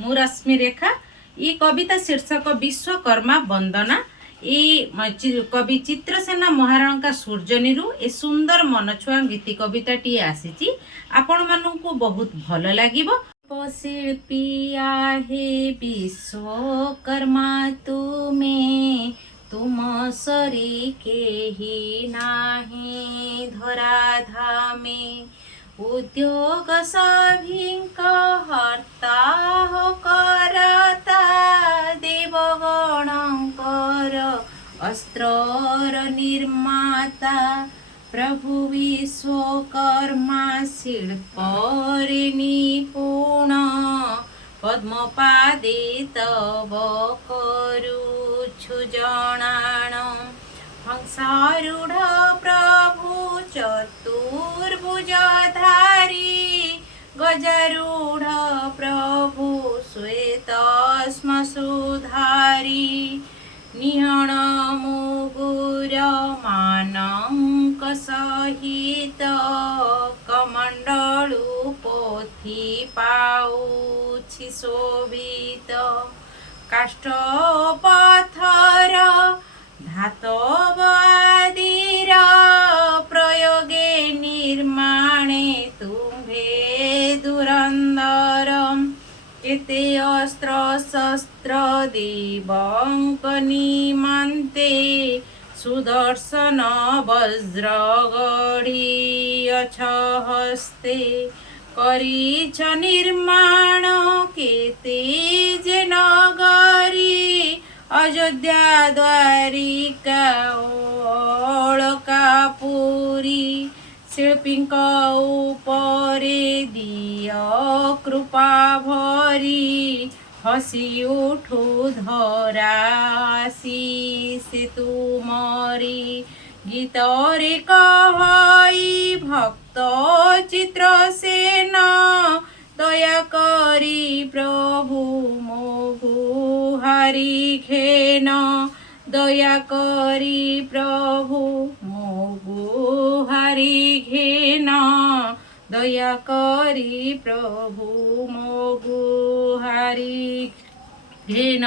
मु रश्मि रेखा। ये कविता शीर्षक विश्वकर्मा वंदना। ये कवि चित्रसेना महाराणा का सूर्यनी ए सुंदर मनछुआ गीति कविता टी आसी आपण मानू बहुत भल लगे। शिल्पी आहे विश्वकर्मा तुमे तुम सरी के ही नाही धराधामे उद्योग सभिंक हर्ता हो करता देवगणकर अस्त्र निर्माता प्रभु विश्वकर्मा शिल्परे निपुण पद्मपादे तव करुछु जणाण हंसारूढ़ प्रभु चतुर्भुजधारी गजारूढ़ प्रभु श्वेत श्मशुधारी निहण मुगुर मानंक सहित कमंडलु पोथी पाउछि शोभित काष्ठ पत्थर धातव आदिर प्रयोगे निर्माणे तुम्भे दुरंदरम केते अस्त्र शस्त्र देवंक निमन्ते सुदर्शन वज्र गढ़ियछ हस्ते करिछ निर्माण केते जे नगरी अयोध्या द्वारिका ओळकापुरी शिल्पींक उपरे दिय कृपा भरी हसी उठू धरासी से तुमरी गीतरे कहई भक्त चित्रसेन दया करी प्रभु मोगु हरि घेन दया करी प्रभु मोगु हरि घेन दया करी प्रभु मोगु हरि घेन।